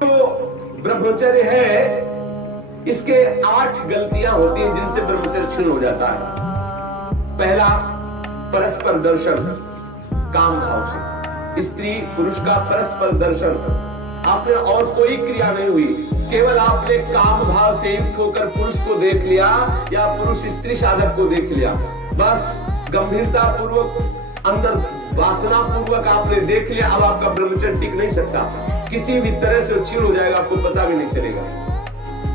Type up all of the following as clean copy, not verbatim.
जो ब्रह्मचर्य है इसके 8 गलतियां होती हैं जिनसे ब्रह्मचर्य क्षीण हो जाता है। पहला, परस्पर दर्शन, काम भाव से, स्त्री पुरुष का परस्पर दर्शन। आपने और कोई क्रिया नहीं हुई, केवल आपने काम भाव से युक्त होकर पुरुष को देख लिया या पुरुष स्त्री साधक को देख लिया, बस गंभीरता पूर्वक अंदर वासना पूर्वक आपने देख लिया। अब आपका ब्रह्मचर्य टिक नहीं सकता, किसी भी तरह से क्षीण हो जाएगा, आपको पता भी नहीं चलेगा।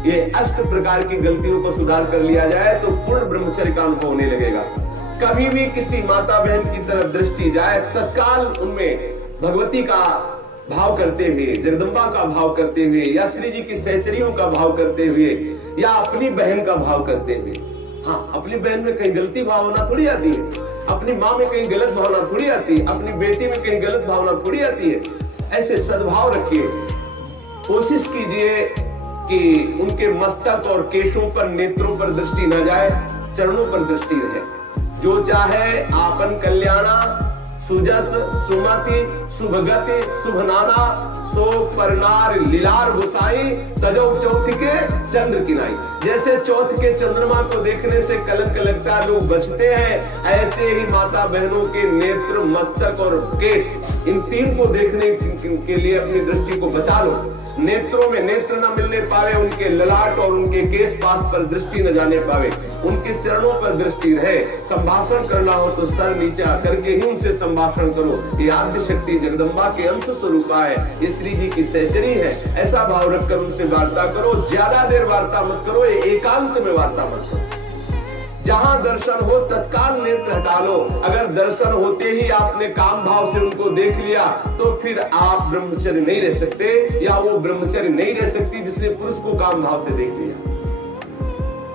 ये 8 प्रकार की गलतियों को सुधार कर लिया जाए तो पूर्ण ब्रह्मचर्य का अनुभव होने लगेगा। कभी भी किसी माता बहन की तरफ दृष्टि जाए, तत्काल उनमें भगवती का भाव करते हुए, जगदम्बा का भाव करते हुए, या श्री जी की सहचरियों का भाव करते हुए, या अपनी बहन का भाव करते हुए। हाँ, अपनी बहन में कहीं गलती भावना थोड़ी आती है, अपनी माँ में कहीं गलत भावना थोड़ी आती है, अपनी बेटी में कहीं गलत भावना थोड़ी आती है। ऐसे सद्भाव रखिए, कोशिश कीजिए कि उनके मस्तक और केशों पर, नेत्रों पर दृष्टि न जाए, चरणों पर दृष्टि रहे। जो चाहे आपन कल्याणा, सुजस सुमति शुभगति शुभ नाना, सो परनार लीलार गुसाई, तजो चौथ के चंद्र किनाई। जैसे चौथ के चंद्रमा को देखने से कलंक लगता लोग बचते हैं, ऐसे ही माता बहनों के नेत्र, मस्तक और केश, इन 3 को देखने के लिए अपनी दृष्टि को बचा लो। नेत्रों में नेत्र न मिलने पावे, उनके ललाट और उनके केश पास पर दृष्टि न जाने पावे, उनके चरणों पर दृष्टि रहे। संभाषण करना हो तो सर नीचा करके ही उनसे संभाषण करो। ये आद्य शक्ति जगदम्बा के अंश स्वरूपा है, ये श्री जी की सहचरी है। ऐसा भाव रखकर उनसे वार्ता करो। ज्यादा देर वार्ता मत करो, एकांत में वार्ता मत करो। जहां दर्शन हो तत्काल नेत्र हटा लो। अगर दर्शन होते ही आपने काम भाव से उनको देख लिया तो फिर आप ब्रह्मचर्य नहीं रह सकते, या वो ब्रह्मचर्य नहीं रह सकती जिसने पुरुष को काम भाव से देख लिया।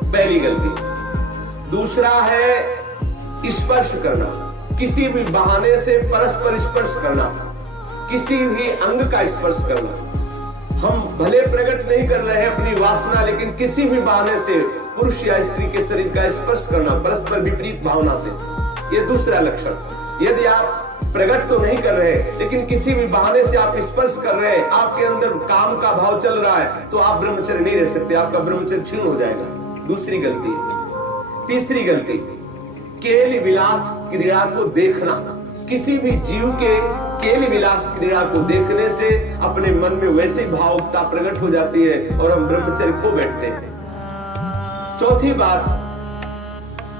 पहली गलती। दूसरा है स्पर्श करना, किसी भी बहाने से परस्पर स्पर्श करना, किसी भी अंग का स्पर्श करना। हम भले प्रकट नहीं कर रहे हैं अपनी वासना, लेकिन किसी भी बहाने से पुरुष या स्त्री के शरीर का स्पर्श करना परस्पर विपरीत भावना से, ये दूसरा लक्षण। यदि आप प्रकट तो नहीं कर रहे लेकिन किसी भी बहाने से आप स्पर्श कर रहे हैं, आपके अंदर काम का भाव चल रहा है, तो आप ब्रह्मचर्य नहीं रह सकते, आपका ब्रह्मचर्य क्षीण हो जाएगा। दूसरी गलती। तीसरी गलती, केली विलास क्रीड़ा को देखना। किसी भी जीव के केली विलास क्रीड़ा को देखने से अपने मन में वैसी भावुकता प्रकट हो जाती है और हम ब्रह्मचर्य खो बैठते हैं। चौथी बात,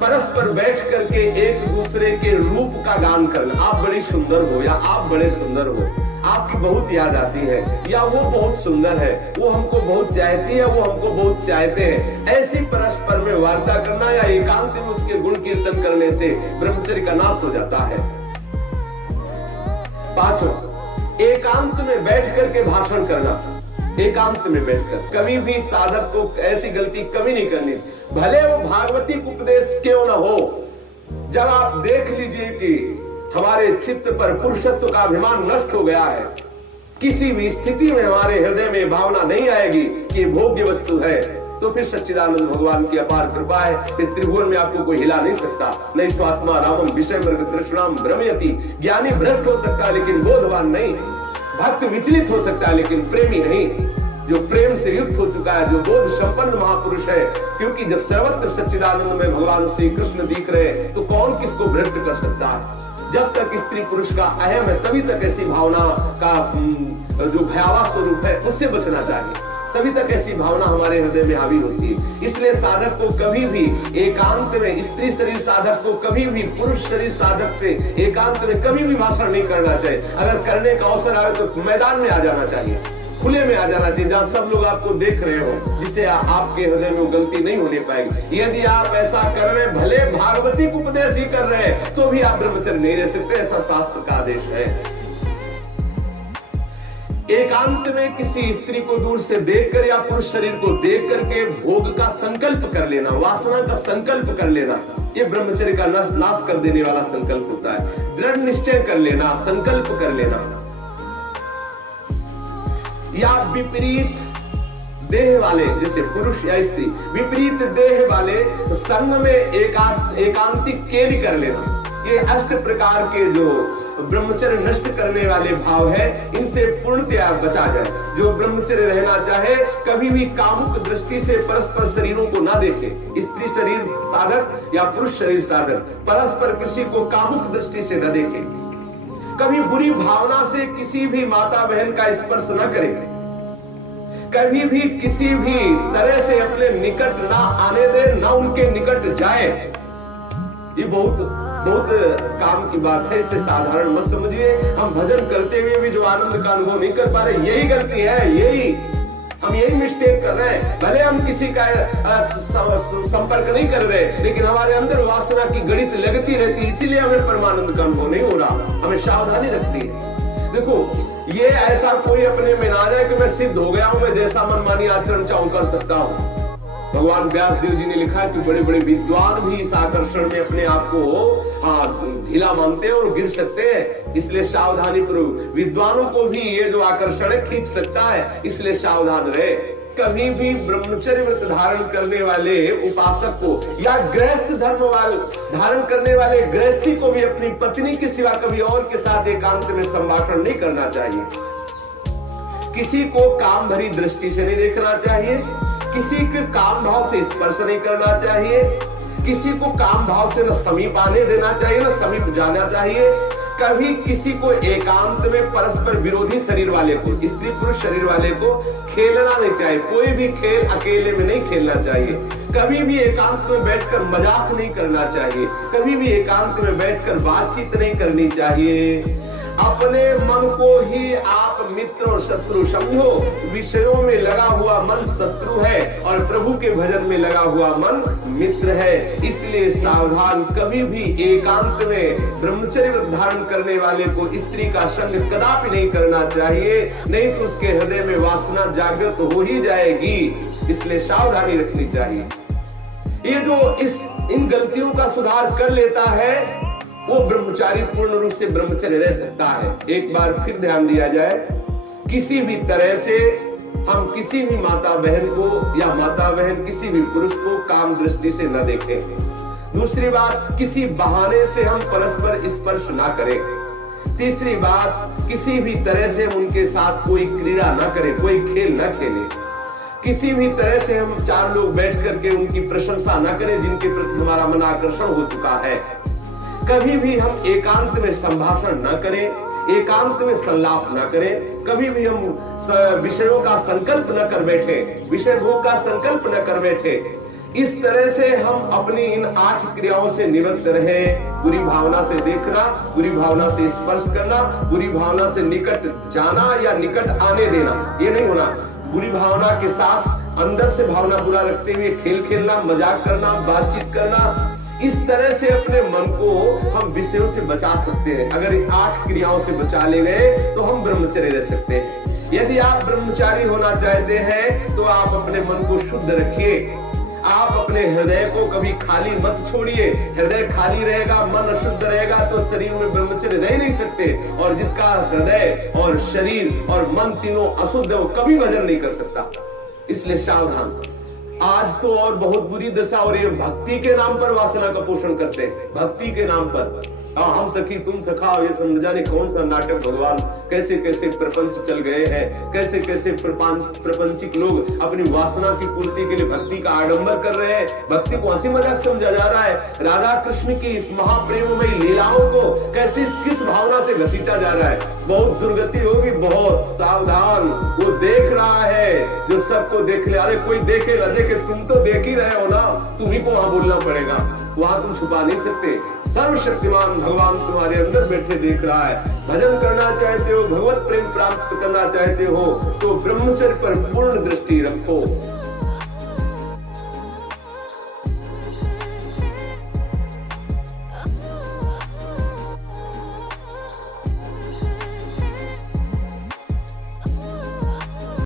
परस्पर बैठ करके एक दूसरे के रूप का गान करना। आप बड़ी सुंदर हो, या आप बड़े सुंदर हो, आपकी बहुत याद आती है, या वो बहुत सुंदर है, वो हमको बहुत चाहती है, वो हमको बहुत चाहते हैं। ऐसी परस्पर में वार्ता करना या एकांत में उसके गुण कीर्तन करने से ब्रह्मचर्य का नाश हो जाता है। पांचवा, एकांत में बैठ करके भाषण करना। एकांत में बैठकर कभी भी साधक को ऐसी गलती कभी नहीं करनी, भले वो भागवती उपदेश क्यों न हो। जब आप देख लीजिए कि हमारे चित्त पर पुरुषत्व का अभिमान नष्ट हो गया है, किसी भी स्थिति में हमारे हृदय में भावना नहीं आएगी कि भोग्य वस्तु है, तो फिर सच्चिदानंद भगवान की अपार कृपा है। फिर त्रिभुवन में आपको कोई हिला नहीं सकता। नहीं स्वात्मा रामम विषय वर्ग तृष्णाम भ्रमयति। ज्ञानी भ्रष्ट हो सकता है लेकिन बोधवान नहीं, भक्त विचलित हो सकता है लेकिन प्रेमी नहीं। जो प्रेम से युक्त हो चुका है, जो बोध संपन्न महापुरुष है, क्योंकि जब सर्वत्र सच्चिदानंद में भगवान श्री कृष्ण दिख रहे तो कौन किसको भ्रष्ट कर सकता है। जब तक स्त्री पुरुष का अहम है तभी तक ऐसी भावना का जो भयावह स्वरूप है उससे बचना चाहिए, तभी तक ऐसी भावना हमारे हृदय में हावी होती है। इसलिए साधक को कभी भी एकांत में, स्त्री शरीर साधक को कभी भी पुरुष शरीर साधक से एकांत में कभी भी भाषण नहीं करना चाहिए। अगर करने का अवसर आए तो मैदान में आ जाना चाहिए, खुले में आ जाना चाहिए, जहां सब लोग आपको देख रहे हो, जिससे आपके हृदय में वो गलती नहीं होने पाएगी। यदि आप ऐसा कर रहे, भले भागवती उपदेश ही कर रहे हैं, तो भी आप ब्रह्मचर्य नहीं रह सकते, ऐसा शास्त्र का आदेश है। एकांत में किसी स्त्री को दूर से देखकर या पुरुष शरीर को देख करके भोग का संकल्प कर लेना, वासना का संकल्प कर लेना, ये ब्रह्मचर्य का नाश कर देने वाला संकल्प होता है। दृढ़ निश्चय कर लेना, संकल्प कर लेना। या विपरीत देह वाले, जैसे पुरुष या स्त्री, विपरीत देह वाले संग में एकांतिक केली कर लेना। ये 8 प्रकार के जो ब्रह्मचर्य नष्ट करने वाले भाव है, इनसे पूर्णतया बचा जाए। जो ब्रह्मचर्य रहना चाहे कभी भी कामुक दृष्टि से परस्पर शरीरों को ना देखे। स्त्री शरीर साधक या पुरुष शरीर साधक परस्पर किसी को कामुक दृष्टि से न देखे। कभी बुरी भावना से किसी भी माता बहन का स्पर्श न करे। कभी भी किसी भी तरह से अपने निकट ना आने दे, ना उनके निकट जाए। ये बहुत काम की बात है, इससे साधारण मत समझिए। हम भजन करते हुए भी जो आनंद का अनुभव नहीं कर पा रहे, यही गलती है, हम यही मिस्टेक कर रहे हैं। भले हम किसी का संपर्क नहीं कर रहे, लेकिन हमारे अंदर वासना की गणित लगती रहती है, इसीलिए हमें परमानंद का अनुभव नहीं हो रहा। हमें सावधानी रखती है। देखो, ये ऐसा कोई अपने में ना जाए कि मैं सिद्ध हो गया हूं, मैं जैसा मनमानी आचरण चाहूं कर सकता हूं। भगवान व्यास देव जी ने लिखा है कि बड़े बड़े विद्वान भी इस आकर्षण में अपने आप को ढीला मानते हैं और गिर सकते हैं। इसलिए सावधानी पूर्वक, विद्वानों को भी ये जो आकर्षण है खींच सकता है, इसलिए सावधान रहे। कभी भी ब्रह्मचर्य व्रत धारण करने वाले उपासक को या गृहस्थ धर्म धारण करने वाले गृहस्थी को भी अपनी पत्नी के सिवा कभी और के साथ एकांत में संभाषण नहीं करना चाहिए। किसी को काम भरी दृष्टि से नहीं देखना चाहिए, किसी के काम भाव से स्पर्श नहीं करना चाहिए, किसी को काम भाव से न समीप आने देना चाहिए न समीप जाना चाहिए। कभी किसी को एकांत में परस्पर विरोधी शरीर वाले को, स्त्री पुरुष शरीर वाले को खेलना नहीं चाहिए। कोई भी खेल अकेले में नहीं खेलना चाहिए। कभी भी एकांत में बैठकर मजाक नहीं करना चाहिए। कभी भी एकांत में बैठकर बातचीत नहीं करनी चाहिए। अपने मन को ही आप मित्र और शत्रु समझो। विषयों में लगा हुआ मन शत्रु है और प्रभु के भजन में लगा हुआ मन मित्र है। इसलिए सावधान, कभी भी एकांत में ब्रह्मचर्य धारण करने वाले को स्त्री का संग कदापि नहीं करना चाहिए, नहीं तो उसके हृदय में वासना जागृत हो ही जाएगी। इसलिए सावधानी रखनी चाहिए। ये जो इन गलतियों का सुधार कर लेता है वो ब्रह्मचारी पूर्ण रूप से ब्रह्मचर्य रह सकता है। एक बार फिर ध्यान दिया जाए, किसी भी तरह से हम किसी भी माता बहन को या माता बहन किसी भी पुरुष को काम दृष्टि से न देखें। दूसरी बात, किसी बहाने से हम परस्पर स्पर्श ना करें। तीसरी बात, किसी भी तरह से उनके साथ कोई क्रीड़ा ना करें, कोई खेल ना खेलें। किसी भी तरह से हम 4 लोग बैठ करके उनकी प्रशंसा ना करें जिनके प्रति हमारा मन आकर्षण हो चुका है। कभी भी हम एकांत में संभाषण न करें, एकांत में संलाप न करें। कभी भी हम विषयों का संकल्प न कर बैठे, विषय भोग का संकल्प न कर बैठे। इस तरह से हम अपनी इन 8 क्रियाओं से निवृत्त रहे। बुरी भावना से देखना, बुरी भावना से स्पर्श करना, बुरी भावना से निकट जाना या निकट आने देना, ये नहीं होना। बुरी भावना के साथ अंदर से भावना बुरा रखते हुए खेल खेलना, मजाक करना, बातचीत करना, इस तरह से अपने मन को हम विषयों से बचा सकते हैं। अगर 8 क्रियाओं से बचा ले गए तो हम ब्रह्मचर्य रह सकते हैं। यदि आप ब्रह्मचारी होना चाहते हैं तो आप अपने मन को शुद्ध रखिए। आप अपने हृदय को कभी खाली मत छोड़िए। हृदय खाली रहेगा, मन अशुद्ध रहेगा तो शरीर में ब्रह्मचर्य रह नहीं सकते। और जिसका हृदय और शरीर और मन तीनों अशुद्ध है वो कभी भजन नहीं कर सकता। इसलिए सावधान। आज तो और बहुत बुरी दशा हो रही है। भक्ति के नाम पर वासना का पोषण करते हैं, भक्ति के नाम पर। हम सखी तुम सखा, ये समझ जाने कौन सा नाटक। भगवान कैसे कैसे प्रपंच चल गए हैं, कैसे कैसे प्रपंचिक लोग अपनी वासना की पूर्ति के लिए भक्ति का आडंबर कर रहे हैं। भक्ति को हंसी मजाक समझा जा रहा है। राधा कृष्ण की इस महाप्रेममयी लीलाओं को कैसे किस भावना से घसीटा जा रहा है। बहुत दुर्गति होगी, बहुत सावधान। वो देख रहा है जो सबको देख ले। अरे कोई देखे न देखे, तुम तो देख ही रहे हो ना, तुम्ही को वहां बोलना पड़ेगा, वहां तुम छुपा नहीं सकते। सर्वशक्तिमान भगवान तुम्हारे अंदर बैठे देख रहा है। भजन करना चाहते हो, भगवत प्रेम प्राप्त करना चाहते हो तो ब्रह्मचर्य पर पूर्ण दृष्टि रखो।